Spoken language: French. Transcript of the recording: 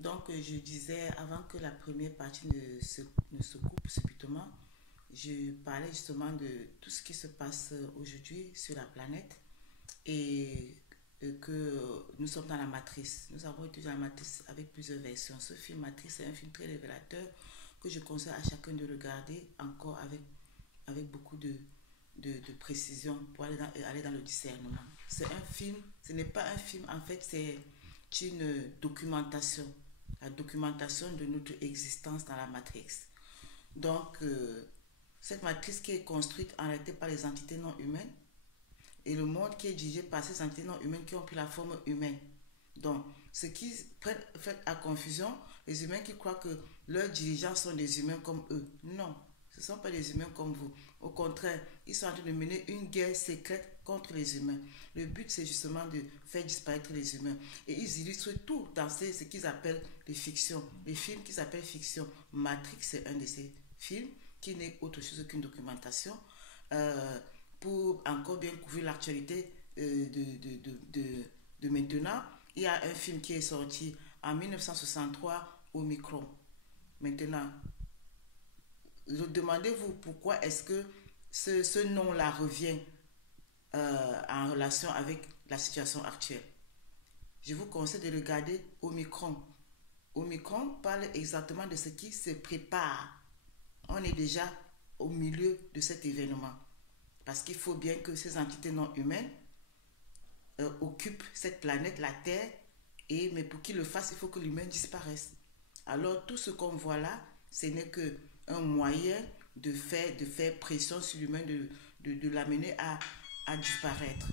Donc, je disais, avant que la première partie ne se coupe subitement, je parlais justement de tout ce qui se passe aujourd'hui sur la planète et que nous sommes dans la matrice. Nous avons été dans la matrice avec plusieurs versions. Ce film Matrice est un film très révélateur que je conseille à chacun de regarder encore avec beaucoup de précision pour aller dans le discernement. C'est un film, ce n'est pas un film, en fait, c'est une documentation. La documentation de notre existence dans la matrice. Donc, cette matrice qui est construite en réalité par les entités non humaines et le monde qui est dirigé par ces entités non humaines qui ont pris la forme humaine. Donc, ce qui fait à confusion, les humains qui croient que leurs dirigeants sont des humains comme eux. Non, ce ne sont pas des humains comme vous. Au contraire, ils sont en train de mener une guerre secrète contre les humains. Le but, c'est justement de faire disparaître les humains. Et ils illustrent tout dans ce qu'ils appellent les fictions. Les films qu'ils appellent fiction. Matrix, c'est un de ces films qui n'est autre chose qu'une documentation pour encore bien couvrir l'actualité de maintenant. Il y a un film qui est sorti en 1963, Omicron. Maintenant, demandez-vous pourquoi est-ce que ce nom-là revient en relation avec la situation actuelle. Je vous conseille de regarder Omicron. Omicron parle exactement de ce qui se prépare. On est déjà au milieu de cet événement. Parce qu'il faut bien que ces entités non humaines occupent cette planète, la Terre, mais pour qu'ils le fassent, il faut que l'humain disparaisse. Alors tout ce qu'on voit là, ce n'est qu'un moyen de faire pression sur l'humain, de l'amener à disparaître.